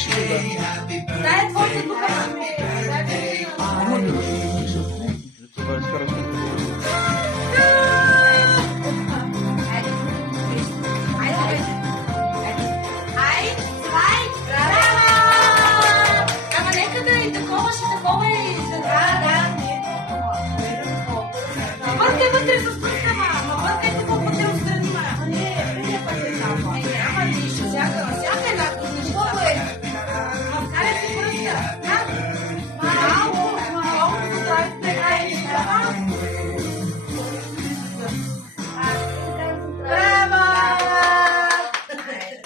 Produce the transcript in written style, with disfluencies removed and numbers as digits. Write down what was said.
şurada. Дай твоята тук. Това е скоро. Ама нека да и такова, ще такова и за... Да, не е такова. Вътре, вътре,